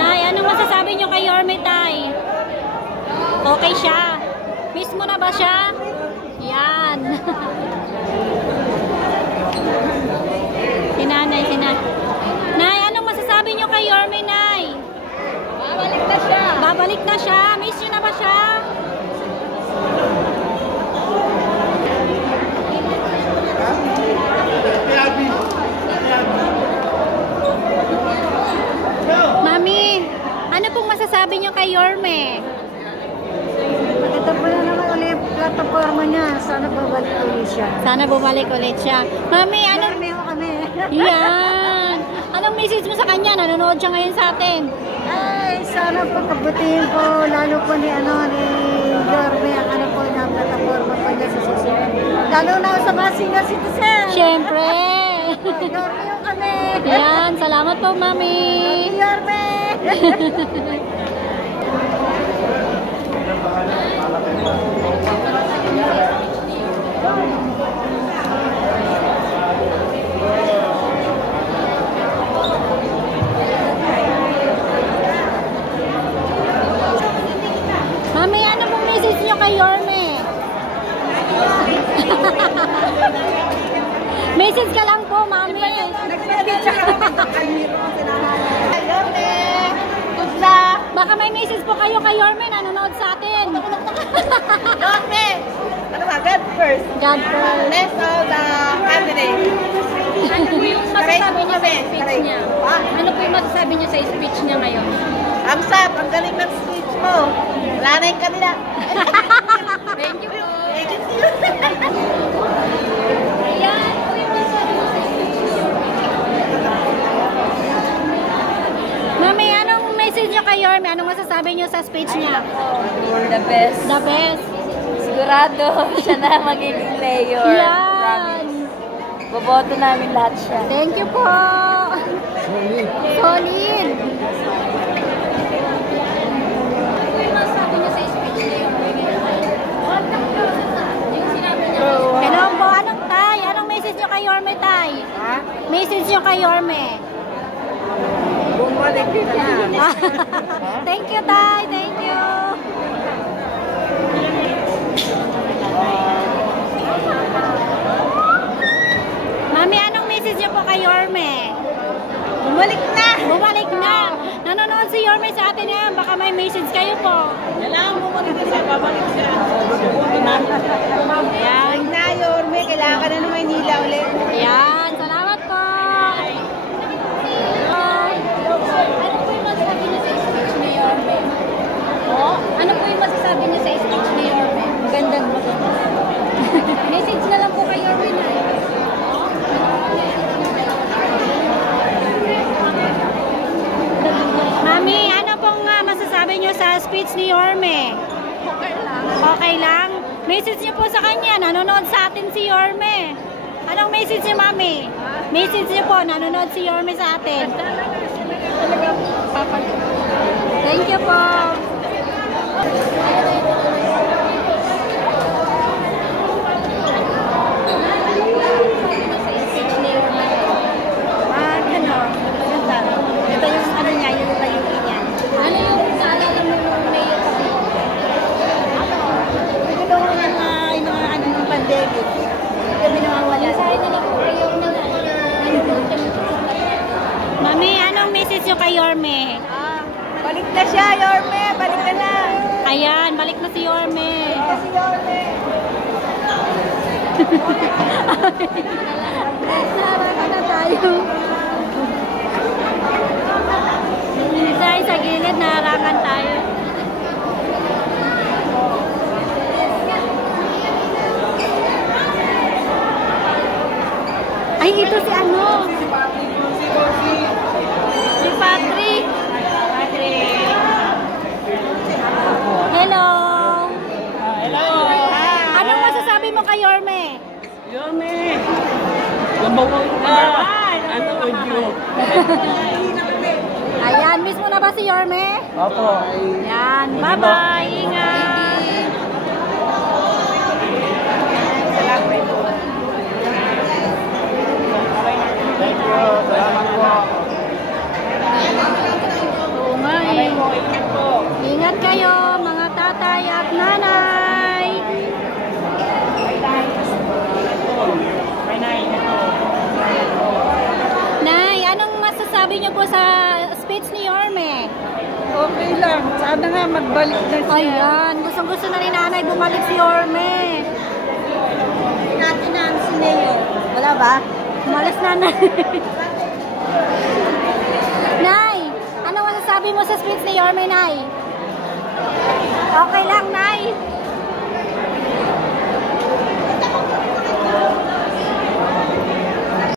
Nay, anong masasabi nyo kay Yorme, Tay? Okay siya. Miss mo na ba siya? Yan. Sinanay. Nay, anong masasabi nyo kay Yorme, Nay? Babalik na siya. Babalik na siya. Miss nyo na ba siya? Mami, ano pong masasabi nyo kay Yorme? Ito pala naman ulit yung plataforma niya. Sana babalik ulit siya. Sana bumalik ulit siya. Mami, ano? Yorme ho kami. Yan. Anong message mo sa kanya? Nanonood siya ngayon sa atin. Ay, sana po kabutihin po. Lalo po ni Yorme. Ang ano po na plataforma po niya sa susunod. Lalo na sa mga senior citizen. Siyempre. Yorme ho kami. Yan. Salamat po, Mami. Yorme. Mami, ano pong message niyo kay Yorme? Message ka lang po, Mami. Nagpapicture ka naman ng Almiro. Yorme. Good luck. Baka may message po kayo kay Yorme nanonood sa atin. Yorme. Ano ba? God first. God first. Rest of the candidate. Ano po yung masasabi niya sa speech niya? Ano po yung masasabi niya sa speech niya ngayon? Ang sap, ang galing ng speech mo. Wala na yung kanila. Thank you po. Thank you. Ayan po yung masasabi niya sa speech niya. Mami, anong message niyo kay Yorme? Anong masasabi niyo sa speech niya? The best. The best. Sigurado siya na magiging mayor. Yan. Boboto namin lahat siya. Thank you po. Solid. Ano yung masasabi niya sa speech niya yung sinabi niya? Hello po, anong Tay? Anong message niyo kay Yorme, Tay? Ha? Message niyo kay Yorme. Bumalik ka na. Thank you, Tay. Thank you. Mami, anong message niyo po kay Yorme? Bumalik na. Bumalik na. Nanonood si Yorme sa atin yan. Baka may message kayo po. Kailangan bumalik na siya. Babalik siya. Ayan. Na, Yorme. Kailangan ka na ng Maynila ulit. Ayan. Salamat po. Ano po yung masasabi niya sa speech ni Yorme? Ano po yung masasabi niya sa speech ni Yorme? Magandang message na lang po kay Yorme na. Mami, ano pong masasabi niyo sa speech ni Yorme? Okay lang. Okay lang? Message niyo po sa kanya, nanonood sa atin si Yorme. Anong message niyo, Mami? Message niyo po, nanonood si Yorme sa atin. Thank you po. Ito yung ano niya, yung layunin niya. Ano yung naalala mo nung mayor kasi? Tulungan na yung mga ano ng pandemic. Kami nawawala. Mensahe na lang po kay Yorme. Mami, anong message niyo kay Yorme? Balik na siya, Yorme. Balik ka na. Ayan, balik na si Yorme. Si Yorme. Naraka na tayo. Sa gilid, naharangan tayo. Ay, ito si ano? Si Patrick. Hello. Hello! Anong masasabi mo kay Yorme? Yorme! Number 1 ka! Ano with you? Ayan, miss mo na ba si Yorme? Opo. Yan, bye-bye. Ingat. masasabi niyo po sa speech ni Yorme? Okay lang. Sana nga magbalik na siya. Ayan, gustong-gusto na ni nanay bumalik si Yorme. Natin na ang sineyo. Wala ba? Umalis na na. Nay, ano masasabi mo sa speech ni Yorme, Nay? Okay lang, Nay.